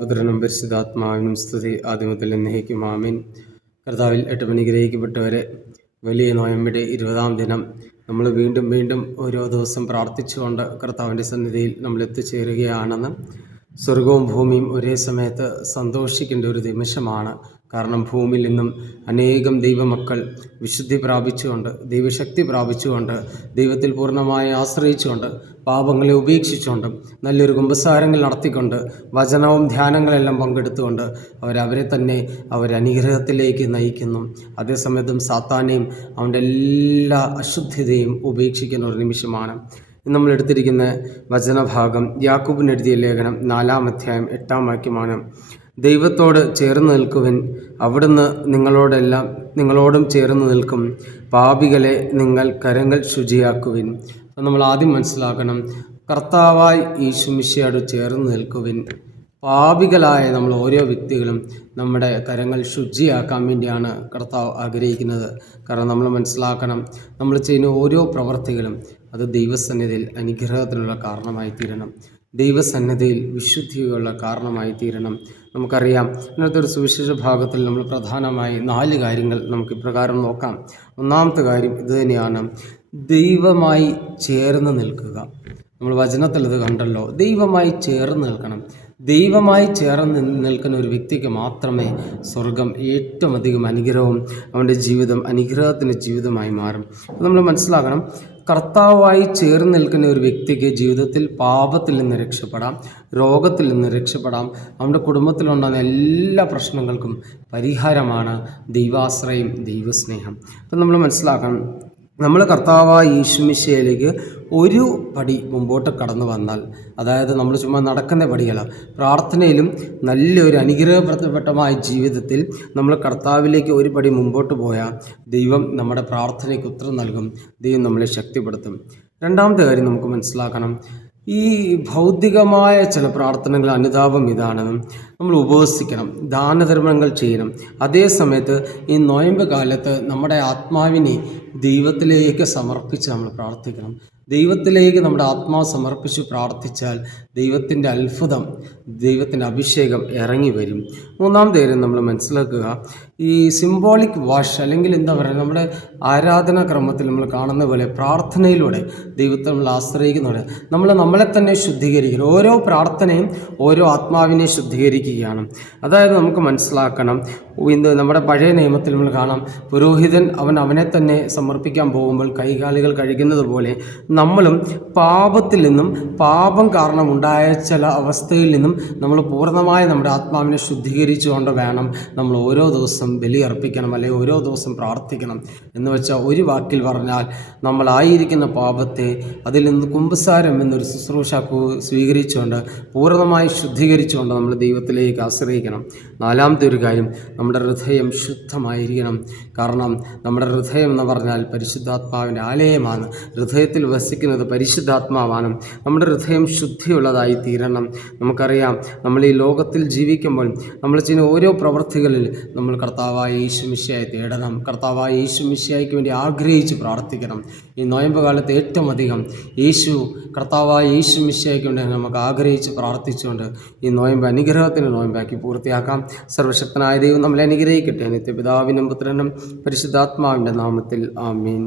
പുത്രനും പരിശുദ്ധാത്മാവിനും സ്തുതി ആദ്യം മുതൽ എന്നേക്കും ആമേൻ. കർത്താവിൽ ഏറ്റവും അനുഗ്രഹിക്കപ്പെട്ടവരെ, വലിയ നോയമ്പിൻ്റെ 20-ാം ദിനം നമ്മൾ വീണ്ടും വീണ്ടും ഓരോ ദിവസം പ്രാർത്ഥിച്ചുകൊണ്ട് കർത്താവിൻ്റെ സന്നിധിയിൽ നമ്മൾ എത്തിച്ചേരുകയാണെന്ന്. സ്വർഗവും ഭൂമിയും ഒരേ സമയത്ത് സന്തോഷിക്കേണ്ട ഒരു നിമിഷമാണ്. കാരണം ഭൂമിയിൽ നിന്നും അനേകം ദൈവമക്കൾ വിശുദ്ധി പ്രാപിച്ചുകൊണ്ട്, ദൈവശക്തി പ്രാപിച്ചുകൊണ്ട്, ദൈവത്തിൽ പൂർണ്ണമായി ആശ്രയിച്ചുകൊണ്ട്, പാപങ്ങളെ ഉപേക്ഷിച്ചുകൊണ്ട്, നല്ലൊരു കുമ്പസാരങ്ങൾ നടത്തിക്കൊണ്ട്, വചനവും ധ്യാനങ്ങളെല്ലാം പങ്കെടുത്തുകൊണ്ട് അവരെ തന്നെ അനുഗ്രഹത്തിലേക്ക് നയിക്കുന്നു. അതേസമയത്തും സാത്താനെയും അവൻ്റെ എല്ലാ അശുദ്ധിതയും ഉപേക്ഷിക്കുന്ന ഒരു നിമിഷമാണ്. നമ്മൾ എടുത്തിരിക്കുന്ന വചനഭാഗം യാക്കോബിന് എഴുതിയ ലേഖനം 4-ാം അധ്യായം 8-ാം വാക്യമാണ്. ദൈവത്തോട് ചേർന്ന് നിൽക്കുവിൻ, അവിടുന്ന് നിങ്ങളോടും ചേർന്ന് നിൽക്കും. പാപികളെ നിങ്ങൾ കരങ്ങൾ ശുചിയാക്കുവിൻ. അപ്പം നമ്മൾ ആദ്യം മനസ്സിലാക്കണം, കർത്താവായി യേശുമിശിഹായോട് ചേർന്ന് നിൽക്കുവിൻ. പാപികളായ നമ്മൾ ഓരോ വ്യക്തികളും നമ്മുടെ കരങ്ങൾ ശുചിയാക്കാൻ വേണ്ടിയാണ് കർത്താവ് ആഗ്രഹിക്കുന്നത്. കാരണം നമ്മൾ മനസ്സിലാക്കണം, നമ്മൾ ചെയ്യുന്ന ഓരോ പ്രവർത്തികളും അത് ദൈവസന്നിധിയിൽ അനുഗ്രഹത്തിനുള്ള കാരണമായി തീരണം, ദൈവസന്നിധിയിൽ വിശുദ്ധിയുള്ള കാരണമായി തീരണം. നമുക്കറിയാം, ഇന്നത്തെ ഒരു സുവിശേഷ ഭാഗത്തിൽ നമ്മൾ പ്രധാനമായി 4 കാര്യങ്ങൾ നമുക്ക് ഇപ്രകാരം നോക്കാം. ഒന്നാമത്തെ കാര്യം ഇത് തന്നെയാണ്, ദൈവമായി ചേർന്ന് നിൽക്കുക. നമ്മൾ വചനത്തിൽ ഇത് കണ്ടല്ലോ, ദൈവമായി ചേർന്ന് നിൽക്കണം. ദൈവമായി ചേർന്ന് നിൽക്കുന്ന ഒരു വ്യക്തിക്ക് മാത്രമേ സ്വർഗം ഏറ്റവും അധികം അനുഗ്രഹവും അവൻ്റെ ജീവിതം അനുഗ്രഹത്തിൻ്റെ ജീവിതമായി മാറും. നമ്മൾ മനസ്സിലാക്കണം, കർത്താവായി ചേർന്ന് നിൽക്കുന്ന ഒരു വ്യക്തിക്ക് ജീവിതത്തിൽ പാപത്തിൽ നിന്ന് രക്ഷപ്പെടാം, രോഗത്തിൽ നിന്ന് രക്ഷപ്പെടാം. അവൻ്റെ കുടുംബത്തിലുണ്ടാകുന്ന എല്ലാ പ്രശ്നങ്ങൾക്കും പരിഹാരമാണ് ദൈവാശ്രയം, ദൈവസ്നേഹം. അപ്പം നമ്മൾ മനസ്സിലാക്കണം, നമ്മൾ കർത്താവായ യേശുമിശിഹായിലേക്ക് ഒരു പടി മുമ്പോട്ട് കടന്നു വന്നാൽ, അതായത് നമ്മൾ ചുമ്മാ നടക്കുന്ന പടിയല്ല, പ്രാർത്ഥനയിലും നല്ലൊരു അനുഗ്രഹപ്രദമായ ജീവിതത്തിൽ നമ്മൾ കർത്താവിലേക്ക് ഒരു പടി മുമ്പോട്ട് പോയാൽ ദൈവം നമ്മുടെ പ്രാർത്ഥനയ്ക്ക് ഉത്തരം നൽകും, ദൈവം നമ്മളെ ശക്തിപ്പെടുത്തും. രണ്ടാമത്തെ കാര്യം നമുക്ക് മനസ്സിലാക്കണം, ഈ ഭൗതികമായ ചില പ്രാർത്ഥനകൾ അനുതാപം ഇതാണ്, നമ്മൾ ഉപവസിക്കണം, ദാനധർമ്മങ്ങൾ ചെയ്യണം. അതേ സമയത്ത് ഈ നോയമ്പ് കാലത്ത് നമ്മുടെ ആത്മാവിനെ ദൈവത്തിലേക്ക് സമർപ്പിച്ച് നമ്മൾ പ്രാർത്ഥിക്കണം. ദൈവത്തിലേക്ക് നമ്മുടെ ആത്മാവ് സമർപ്പിച്ച് പ്രാർത്ഥിച്ചാൽ ദൈവത്തിൻ്റെ അത്ഭുതം, ദൈവത്തിൻ്റെ അഭിഷേകം ഇറങ്ങി വരും. മൂന്നാമത്തെ കാര്യം നമ്മൾ മനസ്സിലാക്കുക, ഈ സിംബോളിക് വാഷ്, അല്ലെങ്കിൽ എന്താ പറയുക, നമ്മുടെ ആരാധനാക്രമത്തിൽ നമ്മൾ കാണുന്ന പോലെ പ്രാർത്ഥനയിലൂടെ ദൈവത്തെ നമ്മൾ ആശ്രയിക്കുന്നതോടെ നമ്മളെ തന്നെ ശുദ്ധീകരിക്കണം. ഓരോ പ്രാർത്ഥനയും ഓരോ ആത്മാവിനെ ശുദ്ധീകരിക്കുകയാണ്. അതായത് നമുക്ക് മനസ്സിലാക്കണം, ഇന്ന് നമ്മുടെ പഴയ നിയമത്തിൽ നമ്മൾ കാണാം, പുരോഹിതൻ അവനെ തന്നെ സമർപ്പിക്കാൻ പോകുമ്പോൾ കൈകാലുകൾ കഴുകുന്നത് പോലെ നമ്മളും പാപത്തിൽ നിന്നും, പാപം കാരണം ഉണ്ടായ ചില അവസ്ഥയിൽ നിന്നും നമ്മൾ പൂർണ്ണമായി നമ്മുടെ ആത്മാവിനെ ശുദ്ധീകരിച്ചുകൊണ്ട് വേണം നമ്മൾ ഓരോ ദിവസം ബലി അർപ്പിക്കണം, അല്ലെങ്കിൽ ഓരോ ദിവസം പ്രാർത്ഥിക്കണം. എന്ന് വെച്ചാൽ ഒരു വാക്കിൽ പറഞ്ഞാൽ, നമ്മളായിരിക്കുന്ന പാപത്തെ അതിൽ നിന്ന് കുമ്പസാരം എന്നൊരു ശുശ്രൂഷ സ്വീകരിച്ചുകൊണ്ട് പൂർണ്ണമായി ശുദ്ധീകരിച്ചുകൊണ്ട് നമ്മൾ ദൈവത്തിലേക്ക് ആശ്രയിക്കണം. നാലാമത്തെ ഒരു കാര്യം, നമ്മുടെ ഹൃദയം ശുദ്ധമായിരിക്കണം. കാരണം നമ്മുടെ ഹൃദയം എന്ന് പറഞ്ഞാൽ പരിശുദ്ധാത്മാവിൻ്റെ ആലയമാണ്. ഹൃദയത്തിൽ വസിക്കുന്നത് പരിശുദ്ധാത്മാവാണ്. നമ്മുടെ ഹൃദയം ശുദ്ധിയുള്ളതായി തീരണം. നമുക്കറിയാം, നമ്മൾ ഈ ലോകത്തിൽ ജീവിക്കുമ്പോൾ നമ്മൾ ചെയ്യുന്ന ഓരോ പ്രവൃത്തികളിൽ നമ്മൾ കർത്താവായ യേശുമിശിഹായെ തേടണം. കർത്താവായ യേശുമിശിഹായ്ക്ക് വേണ്ടി ആഗ്രഹിച്ച് പ്രാർത്ഥിക്കണം. ഈ നോയമ്പ് കാലത്ത് ഏറ്റവും അധികം കർത്താവായ യേശുമിശിഹായ്ക്ക് വേണ്ടി നമുക്ക് ആഗ്രഹിച്ച് പ്രാർത്ഥിച്ചുകൊണ്ട് ഈ നോയമ്പ് അനുഗ്രഹത്തിന് നോയമ്പാക്കി പൂർത്തിയാക്കാം. സർവശക്തനായ ദൈവം നമ്മളെ അനുഗ്രഹിക്കട്ടെ. നിത്യപിതാവിനും പുത്രനും പരിശുദ്ധാത്മാവിൻ്റെ നാമത്തിൽ ആമീൻ.